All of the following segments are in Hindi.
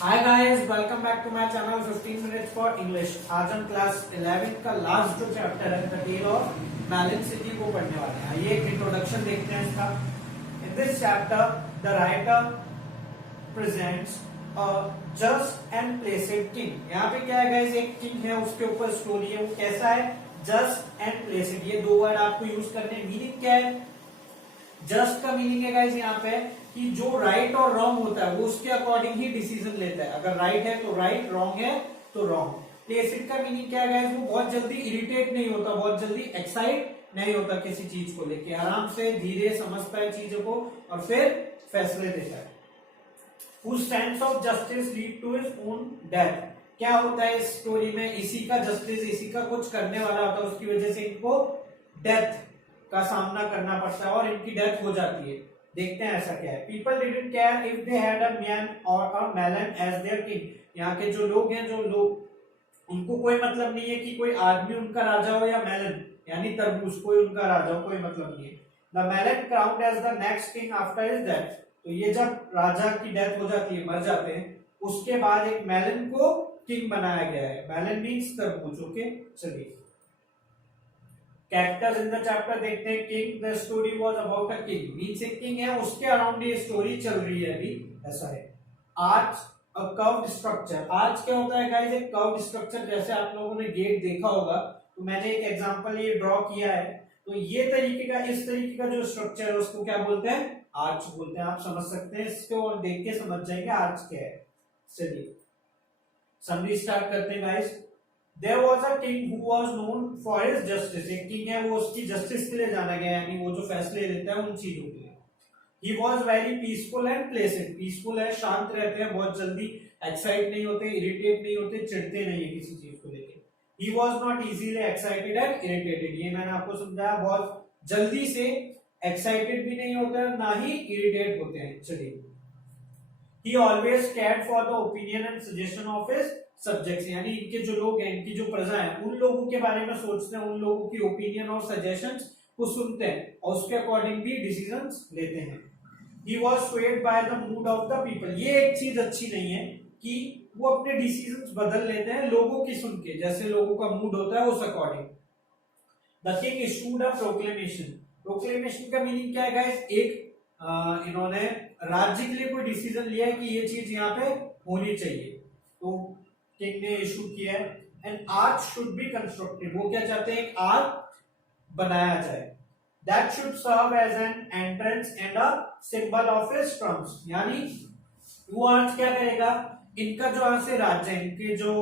Hi guys, welcome back to my channel 15 minutes for English. आज हम क्लास 11 का लास्ट जो चैप्टर है the tale of melon city को पढ़ने वाले हैं। ये एक इंट्रोडक्शन देखते हैं इसका। In this chapter the writer presents a just and Placid king. यहाँ पे क्या है गाइस, एक किंग है, उसके ऊपर स्टोरी है। वो कैसा है? Just and Placid. ये दो वर्ड आपको यूज करने हैं। मीनिंग क्या है? जस्ट का मीनिंग है गाइस यहाँ पे कि जो राइट और रॉन्ग होता है वो उसके अकॉर्डिंग ही डिसीजन लेता है। अगर राइट है तो राइट, रॉन्ग है तो रॉन्ग। प्लेसिड का मीनिंग क्या है गाइस? वो बहुत जल्दी इरिटेट नहीं होता, बहुत जल्दी एक्साइट नहीं होता किसी चीज को लेके। आराम से धीरे समझता है चीजों को और फिर फैसले देता है। Whose sense of justice lead to his own death। क्या होता है इस स्टोरी में? इसी का जस्टिस, इसी का कुछ करने वाला होता है, उसकी वजह से इनको डेथ का सामना करना पड़ता है और इनकी डेथ हो जाती है। देखते हैं ऐसा क्या है। People didn't care if they had a man और अ मेलन एज देयर किंग। यहाँ के जो लोग हैं, जो लोग, उनको कोई मतलब नहीं है कि कोई आदमी उनका राजा हो या मेलन यानी तरबूज कोई उनका राजा हो, कोई मतलब नहीं है। The melon crowned as the next king after his death. तो ये जब राजा की डेथ हो जाती है, मर जाते हैं, उसके बाद एक मेलन को किंग बनाया गया है। मेलन मीन्स तरबूज। ओके, चलिए कैरेक्टर्स इन द चैप्टर देखते हैं। King, the story was about a king. Means एक किंग है, उसके अराउंड ये स्टोरी चल रही है अभी, ऐसा है। Arch, a curved structure. Arch क्या होता है गाइस? एक कर्व्ड स्ट्रक्चर। जैसे आप लोगों ने गेट देखा होगा, तो मैंने एक एग्जांपल ये ड्रॉ किया है। तो ये तरीके का, इस तरीके का जो स्ट्रक्चर है उसको क्या बोलते हैं? आर्च बोलते हैं। आप समझ सकते हैं इसको और देख के समझ जाएंगे आर्च क्या है। चलिए समरी स्टार्ट करते हैं guys. There was a king who was known for his justice। एक किंग है, वो उसकी जस्टिस के लिए जाना गया, यानी वो जो फैसले लेता है उन चीजों के लिए। He was very peaceful and placid। Peaceful है, शांत रहते हैं, बहुत जल्दी एक्साइट नहीं होते, इरिटेट नहीं होते, चिढ़ते नहीं है किसी चीज को लेके। He was not easily excited and irritated। ये मैंने आपको समझाया, बहुत जल्दी से एक्साइटेड भी नहीं होते और ना ही इरिटेट होते हैं। चलिए, He always cared for the opinion and suggestion of his subjects, यानी इनके जो लोग हैं, इनकी जो प्रजा है, उन लोगों के बारे में सोचते हैं, उन लोगों की ओपिनियन और सजेशंस को सुनते हैं और उसके अकॉर्डिंग भी डिसीजंस लेते हैं। He was swayed by the mood of the people। ये एक चीज अच्छी नहीं है कि वो अपने डिसीजंस बदल लेते हैं लोगों की सुन के, जैसे लोगों का मूड होता है उस according. The king issued a proclamation। Proclamation का मीनिंग क्या है गाइस? एक इन्होंने राज्य के लिए कोई डिसीजन लिया है कि ये चीज यहाँ पे होनी चाहिए, तो किंग ने इशू किया है। And arch should be constructed. वो क्या चाहते हैं? एक आर्च बनाया जाए। That should serve as an entrance and a symbol of his triumphs. यानी वो आर्च क्या करेगा? इनका जो यहाँ से राज्य है, इनके जो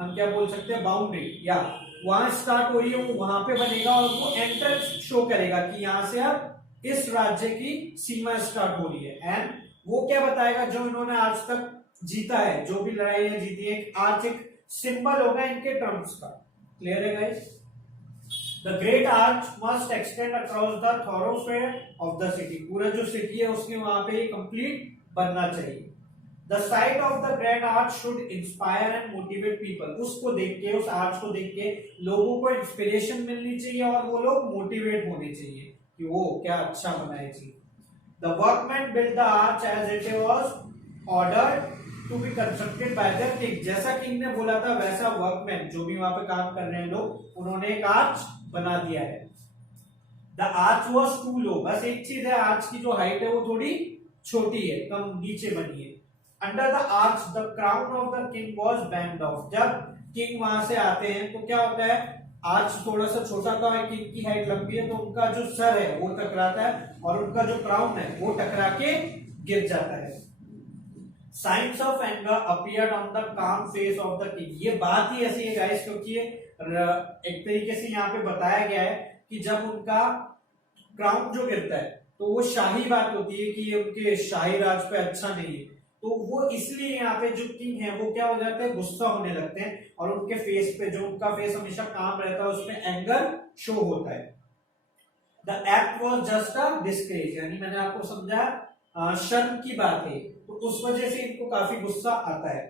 हम क्या बोल सकते हैं, बाउंड्री, या वहां स्टार्ट हो रही है, वो वहां पे बनेगा और वो एंट्रेंस शो करेगा कि यहां से अब इस राज्य की सीमा स्टार्ट हो रही है। एंड वो क्या बताएगा? जो इन्होंने आज तक जीता है, जो भी लड़ाई जीती है, एक आर्च, एक सिंबल होगा इनके टर्म्स का। क्लियर है guys? The great arch must extend across the थॉरोफेयर of the city. पूरा जो सिटी है उसके वहां पे कंप्लीट बनना चाहिए। The site of the great arch should inspire and motivate people. उसको देख के, उस आर्च को देख के लोगों को इंस्पिरेशन मिलनी चाहिए और वो लोग मोटिवेट होने चाहिए कि वो क्या अच्छा बनाए चीज। The workman build the arch as it was ordered to be constructed by the king. जैसा किंग ने बोला था वैसा वर्कमैन, जो भी वहां पे काम कर रहे हैं लोग, उन्होंने एक आर्च बना दिया है। The arch was to low. बस एक चीज है, आर्च की जो हाइट है वो थोड़ी छोटी है, कम नीचे बनी है। Under the arch the crown of the king was banged of. जब किंग वहां से आते हैं तो क्या होता है? आर्च थोड़ा सा छोटा था, किंग की हाइट लंबी है, तो उनका जो सर है वो टकराता है और उनका जो क्राउन है वो टकरा के गिर जाता है। Signs of anger appeared on the calm face of the king। ये बात ही ऐसी है गाइस, क्योंकि ये एक तरीके से यहाँ पे बताया गया है कि जब उनका क्राउन जो गिरता है तो वो शाही बात होती है कि ये उनके शाही राज पे अच्छा नहीं है, तो वो इसलिए यहाँ पे जो किंग है वो क्या हो जाते हैं? गुस्सा होने लगते हैं और उनके फेस पे, जो उनका फेस हमेशा काम रहता है, उसमें एंगर शो होता है। The act was just a disgrace. यानी मैंने आपको समझा शर्म की बात है, तो उस वजह से इनको काफी गुस्सा आता है।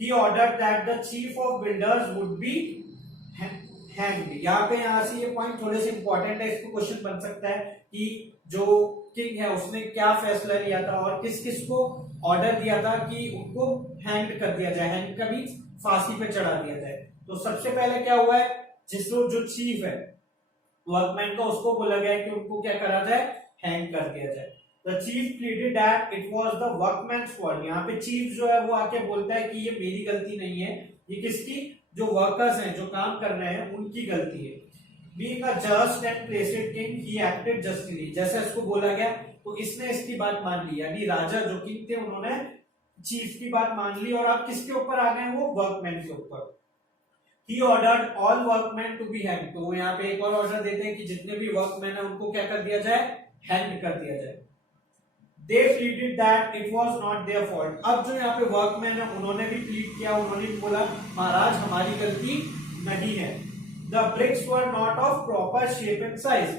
He ordered that the chief of builders would be hanged। यहाँ पे, यहाँ से ये पॉइंट थोड़े से इंपॉर्टेंट है, इसको क्वेश्चन बन सकता है कि जो किंग है उसने क्या फैसला लिया था और किस किस को ऑर्डर दिया था कि उनको हैंग कर दिया जाए, हैंग का मींस फांसी पे चढ़ा दिया जाए। तो सबसे पहले क्या हुआ है, जो चीफ है वर्कमैन का, उसको बोला गया कि उनको क्या करा जाए, हैंग कर दिया जाए। The chief pleaded that it was the workman's fault. यहाँ पे चीफ जो है वो आके बोलता है कि ये मेरी गलती नहीं है, ये किसकी, जो वर्कर्स हैं जो काम कर रहे हैं उनकी गलती है। Being a just and placed king, he acted justly। जैसे इसको बोला गया तो इसने इसकी बात मान ली, यानी राजा जो किंग थे उन्होंने चीफ की बात मान ली और आप किसके ऊपर आ गए, वो वर्कमैन के ऊपर। He ordered all workmen to be hanged। तो यहाँ पे एक और ऑर्डर देते हैं कि जितने भी वर्कमैन है उनको क्या कर दिया जाए, हैंग कर दिया जाए। They pleaded that it was not their fault। अब जो यहाँ पे वर्कमैन है उन्होंने भी प्लीड किया, उन्होंने भी बोला महाराज हमारी गलती नहीं है। The bricks were not of proper shape and size।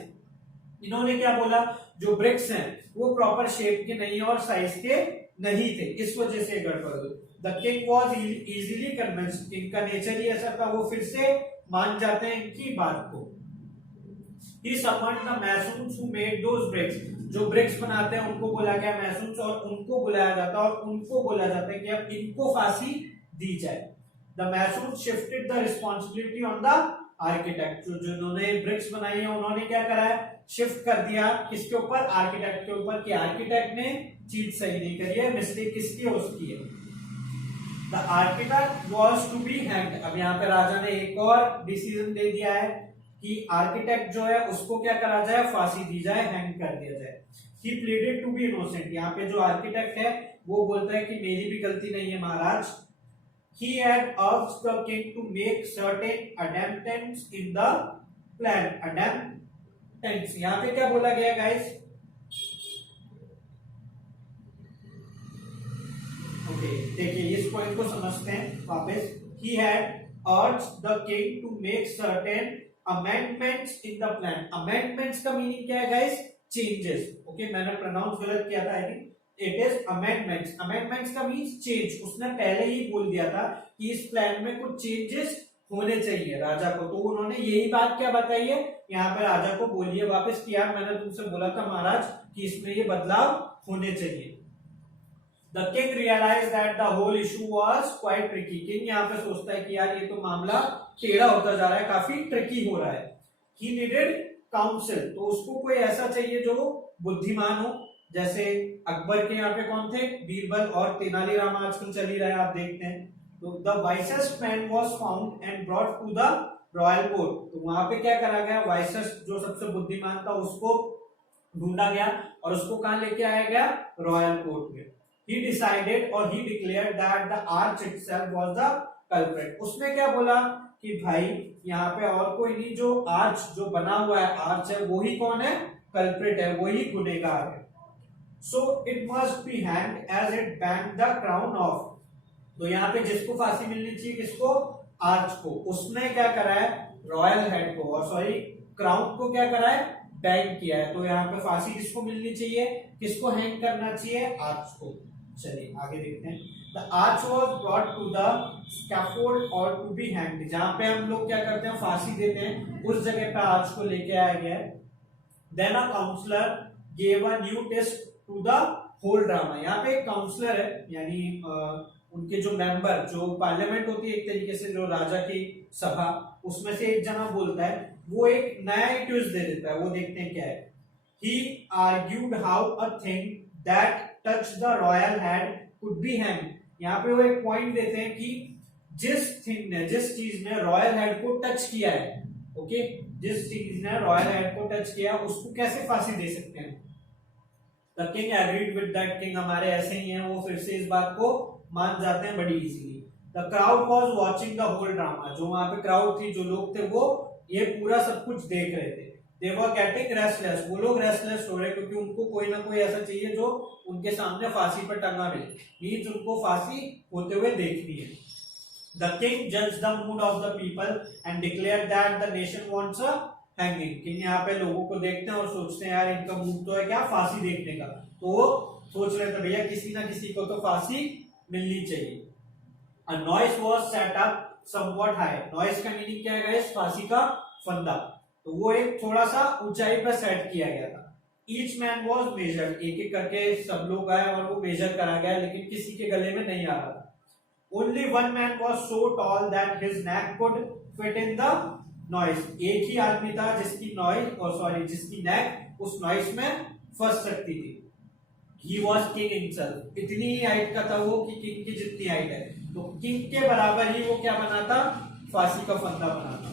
इन्होंने क्या बोला, जो ब्रिक्स हैं वो प्रॉपर शेप के नहीं और साइज के नहीं थे, इस वजह से गड़बड़ हुई। The king was easily convinced. King का नेचर ही ऐसा था, वो फिर से मान जाते हैं इनकी बात को। He summoned the masons who made those bricks। जो ब्रिक्स बनाते हैं उनको बोला गया मैसन्स, और उनको बुलाया जाता है और उनको बोला जाता है कि अब इनको फांसी दी जाए। The masons shifted the responsibility on the architect। जो जिन्होंने ब्रिक्स बनाई है उन्होंने क्या करा है, शिफ्ट कर दिया किसके ऊपर, आर्किटेक्ट के ऊपर, कि आर्किटेक्ट ने चीज सही नहीं करी है, मिस्टेक किसकी है, उसकी है। The architect was to be hanged. अब यहाँ पे राजा ने एक और डिसीजन दे दिया है कि आर्किटेक्ट जो है उसको क्या करा जाए, फांसी दी जाए, हैंग कर दिया जाए। ही प्लीडेड टू बी इनोसेंट। यहाँ पे जो आर्किटेक्ट है वो बोलता है कि मेरी भी गलती नहीं है महाराज। He had urged the king to make certain amendments in the plan। amendments यहाँ पे क्या बोला गया गाइस, ओके देखिए इस पॉइंट को समझते हैं वापस। He had urged the king to make certain amendments in the plan। amendments का मीनिंग क्या है गाइस, चेंजेस। ओके मैंने प्रोनाउंस गलत किया था, I think it is amendments. Amendments का मीन्स चेंज। उसने पहले ही बोल दिया था कि इस प्लान में कुछ चेंजेस होने चाहिए राजा को, तो उन्होंने यही बात क्या बताई है यहाँ पे राजा को, बोलिए वापस कि यार मैंने तुमसे बोला था महाराज कि इसमें ये बदलाव होने चाहिए। The king realise that the whole issue was quite tricky. King यहाँ पे सोचता है कि यार ये तो मामला टेढ़ा होता जा रहा है, काफी ट्रिकी हो रहा है। He needed council. तो उसको कोई ऐसा चाहिए जो बुद्धिमान हो, जैसे अकबर के यहाँ पे कौन थे, बीरबल और तेनालीराम आजकल चल ही रहा है, आप देखते हैं। तो the wisest man was found and brought to the royal court. तो वहां पे क्या करा गया, वाइसेस्ट जो सबसे बुद्धिमान था उसको ढूंढा गया और उसको कहां लेके आया गया, रॉयल कोर्ट में। ही डिसाइडेड और ही declared that the arch itself was the culprit. उसने क्या बोला कि भाई यहाँ पे और कोई नहीं, जो आर्च जो बना हुआ है आर्च है वही कौन है, कल्प्रिट है, वही गुनहगार है। So it must be hanged as it banged the crown off। तो यहाँ पे जिसको फांसी मिलनी चाहिए, किसको, आर्च को, उसने क्या करा है, रॉयल हेड को, और सॉरी क्राउन को क्या करा है, बैंग किया है। तो यहाँ पे फांसी किसको मिलनी चाहिए, किसको हैंग करना चाहिए, आर्च को। चलिए आगे देखते हैं। The arch was brought to the scaffold और टू बी हैंग्ड। जहां पे हम लोग क्या करते हैं, फांसी देते हैं, उस जगह पे आर्च को लेके आया गया है। Then a counsellor gave a new test to the whole drama. यहाँ पे एक काउंसलर है, यानी उनके जो मेंबर, जो पार्लियामेंट होती है एक तरीके से, जो राजा की सभा, उसमें से एक जना बोलता है, वो एक नया ट्विस्ट दे देता है। वो देखते हैं क्या है। He argued how a thing that touched the royal head could be hanged। यहाँ पे वो एक पॉइंट देते हैं कि जिस थिंग ने, जिस चीज ने रॉयल हेड को टच किया है, ओके, जिस चीज ने रॉयल हेड को टच किया उसको कैसे फांसी दे सकते हैं। The king agreed with that। king हमारे ऐसे ही हैं, वो फिर से इस बात को मान जाते हैं बड़ी easily. The crowd was watching the whole drama। जो वहां पे क्राउड थी, जो लोग थे, वो ये पूरा सब कुछ देख रहे थे। They were getting restless। वो लोग रेस्टलेस हो रहे क्योंकि उनको कोई ना कोई ऐसा चाहिए जो उनके सामने फांसी पर टंगा मिले, मीन्स उनको फांसी होते हुए देखनी है। The king judged the mood of the people and declared that the nation wants a hanging. King यहाँ पे लोगों को देखते हैं और सोचते हैं यार इनका मूड तो है क्या, फांसी देखने का। तो वो सोच रहे थे भैया किसी ना किसी को तो फांसी मिलनी चाहिए। A noise was set up somewhat high। noise का मीनिंग क्या है गाइस, फांसी का फंदा। तो वो एक थोड़ा सा ऊंचाई पर सेट किया गया था। ईच मैन वॉज मेजर्ड, एक एक करके सब लोग आए और वो मेजर करा गया, लेकिन किसी के गले में नहीं आ रहा था। Only one man was so tall that his neck could fit in the noise, एक ही आदमी था जिसकी जिसकी नेक उस नॉइस में फंस सकती थी। ही वॉज किंग हिमसेल्फ, इतनी ही हाइट का था वो कि किंग की जितनी हाइट है, तो किंग के बराबर ही वो क्या बना था, फांसी का फंदा बना था।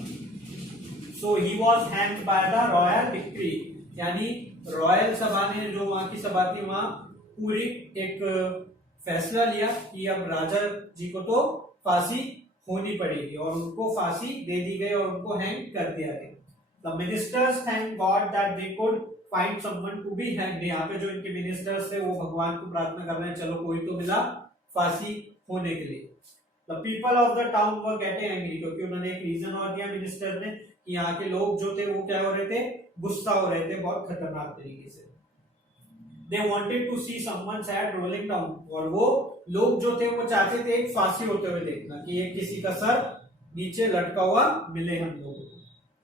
So he was hanged by the royal decree, यानी रॉयल सभा ने, जो वहां की सभा थी, वहां पूरी एक फैसला लिया कि अब राजा जी को तो फांसी होनी पड़ेगी और उनको फांसी दे दी गई और उनको हैंग कर दिया गया। The ministers thank God that they could find someone to be hanged, यहाँ पे जो इनके मिनिस्टर्स थे वो भगवान को प्रार्थना कर रहे हैं, चलो कोई तो मिला फांसी होने के लिए। The people of the town were getting angry, क्योंकि उन्होंने एक रीजन और दिया मिनिस्टर ने कि यहाँ के लोग जो थे वो क्या हो रहे थे, गुस्सा हो रहे थे बहुत खतरनाक तरीके से। They wanted to see someone's head rolling down, और वो लोग जो थे वो चाहते थे एक फांसी होते हुए देखना, कि एक किसी का सर नीचे लटका हुआ मिले हम लोगों को।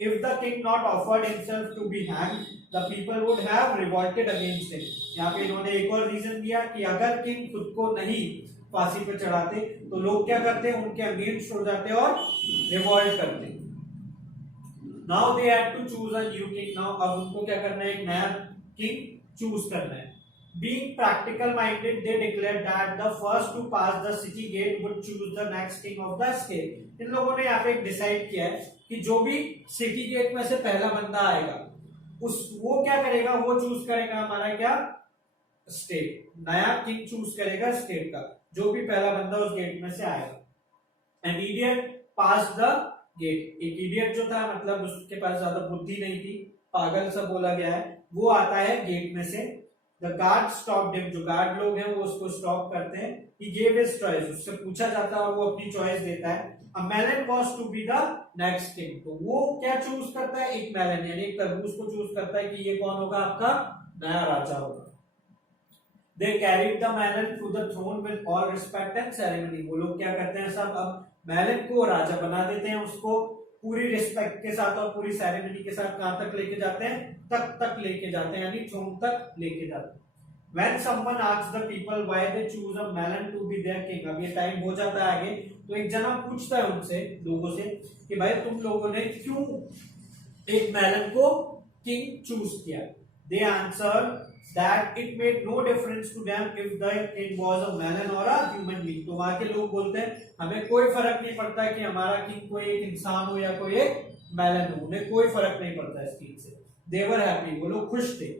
If the king not offered himself to be hanged, the people would have revolted against him. यहाँ पे इन्होंने एक और रीजन दिया कि अगर किंग खुद को नहीं फांसी पे चढ़ाते तो लोग क्या करते, उनके अगेंस्ट हो जाते और रिवॉल्ट करते। Now they had to choose a new king. Now अब उनको क्या करना है, एक नया किंग चूज करना है। Being practical minded, they declared that the first to pass the city gate would choose the next king of the state. इन लोगों ने यहाँ पे डिसाइड किया है कि जो भी सिटी गेट में से पहला बंदा आएगा वो क्या करेगा, वो चूज करेगा हमारा क्या, स्टेट, नया किंग चूज करेगा स्टेट का, जो भी पहला बंदा उस गेट में से आएगा। An idiot passed the gate, एक इडियट जो था, मतलब उसके पास ज्यादा बुद्धि नहीं थी, पागल सा बोला गया है, वो आता है गेट में से। The guard stopped him, जो गार्ड लोग हैं वो उसको स्टॉप करते हैं। He gave his choice, उससे पूछा जाता है और वो अपनी चॉइस देता है। A melon was to be the next king, तो वो क्या चूज करता है, एक मेलन यानी एक तरबूज को चूज करता है कि ये कौन होगा आपका नया राजा होगा। They carried the melon to the throne with all respect and ceremony, वो लोग क्या करते हैं सब, अब मेलन को राजा बना देते हैं, उसको पूरी रिस्पेक्ट के साथ और पूरी सेरेमनी के साथ कहां तक लेके जाते हैं, तक लेके जाते हैं, यानी थ्रोन तक लेके जाते हैं। When someone asks the people why they choose a melon to be their king, अब ये टाइम हो जाता है आगे, तो एक जना पूछता है उनसे, लोगों से, कि भाई तुम लोगों ने क्यों एक मेलन को किंग चूज किया। They answered that it made no difference to them if the king was a melon or a human being, तो वहां के लोग बोलते हैं हमें कोई फर्क नहीं पड़ता है कि हमारा किंग कोई एक इंसान हो या कोई एक मेलन हो, उन्हें कोई फर्क नहीं पड़ता इस चीज से। They were happy, वो लोग खुश थे।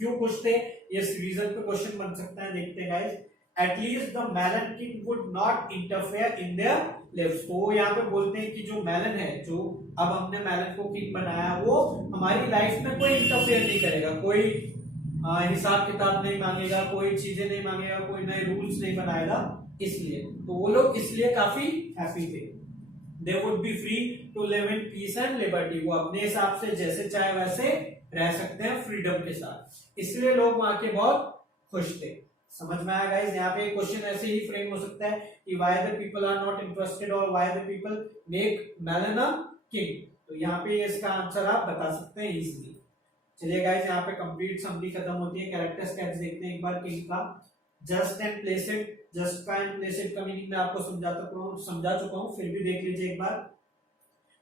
क्यों खुश थे, इस रीजन पे क्वेश्चन बन सकता है, देखते हैं guys. At least the melon king would not interfere in their lives, तो यहाँ पे बोलते हैं कि जो मेलन है, जो अब हमने मेलन को किंग बनाया, वो हमारी लाइफ में कोई इंटरफेयर नहीं करेगा, कोई हिसाब किताब नहीं मांगेगा, कोई चीजें नहीं मांगेगा, कोई नए रूल्स नहीं बनाएगा, इसलिए तो वो लोग इसलिए काफी हैप्पी थे। They would be free to live in peace and liberty, वो अपने हिसाब से जैसे चाहे वैसे रह सकते हैं फ्रीडम के साथ, इसलिए लोग वहां के बहुत खुश थे। समझ में आया गाइस, यहाँ पे क्वेश्चन ऐसे ही फ्रेम हो सकता है कि why the people are not interested और why the people make melon a king, तो यहाँ पे इसका आंसर आप बता सकते हैं इजीली। चलिए गाइस, यहाँ पे कंप्लीट समरी खत्म होती है। कैरेक्टर स्केच देखते हैं एक बार किंग का। जस्ट एंड प्लेसेड, जस्ट का एंड प्लेसेड का मीनिंग मैं आपको समझा चुका हूँ, फिर भी देख लीजिए एक बार।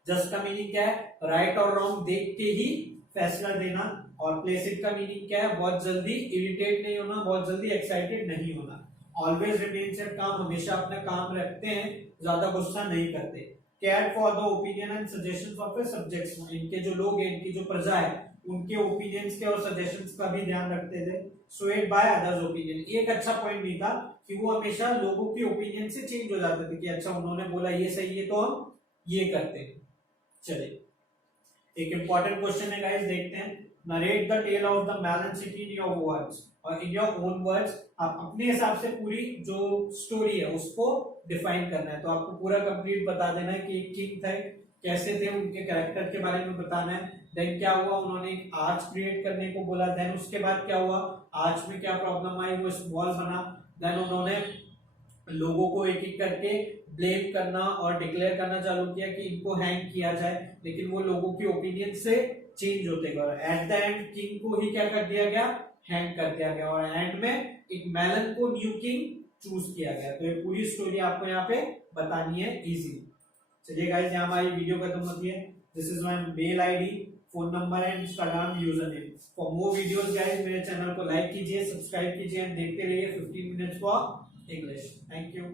जस्ट का मीनिंग क्या है, राइट और रॉन्ग देख के ही फैसला देना, और प्लेसेड का मीनिंग क्या है, बहुत जल्दी इरिटेट नहीं होना, बहुत जल्दी एक्साइटेड नहीं होना। ऑलवेज रिमेन्स एट काम, हमेशा अपना काम रखते हैं, ज्यादा गुस्सा नहीं करते। Care for the opinion and suggestions of the subjects, इनके जो लोग हैं, इनकी जो प्रजा है, उनके ओपिनियंस के और सजेशंस का भी ध्यान रखते थे। स्वेड बाय अदर्स ओपिनियन, एक अच्छा पॉइंट नहीं था कि वो हमेशा लोगों की ओपिनियन से चेंज हो जाते थे कि अच्छा उन्होंने बोला ये सही है तो हम ये करते हैं। चलिए एक इंपॉर्टेंट क्वेश्चन है गाइस, देखते हैं। Narrate the tale of the melon city in your words, और इन योर ओन वर्ड्स आप अपने हिसाब से पूरी जो स्टोरी है उसको डिफाइन करना है। तो आपको पूरा कंप्लीट बता देना है कि एक किंग थे, कैसे थे, उनके कैरेक्टर के बारे में बताना है। देन क्या हुआ, उन्होंने एक आर्च क्रिएट करने को बोला। देन उसके बाद क्या हुआ, आर्च में क्या प्रॉब्लम आई, वो स्मॉल बना। देन उन्होंने लोगों को एक एक करके ब्लेम करना और डिक्लेयर करना चालू किया कि इनको हैंग किया जाए, लेकिन वो लोगों की ओपिनियन से चेंज होते गए, और एट द एंड किंग को ही क्या कर दिया गया, हैंग कर दिया गया, और एंड में एक मेलन को न्यू किंग चूज किया गया। तो ये पूरी स्टोरी आपको यहाँ पे बतानी है इजी। चलिए गाइस, यहाँ हमारी वीडियो खत्म होती है। This is my mail ID, phone number and Instagram user name. For more videos guys, मेरे चैनल को लाइक कीजिए, सब्सक्राइब कीजिए एंड देखते रहिए 15 minutes for English. Thank you.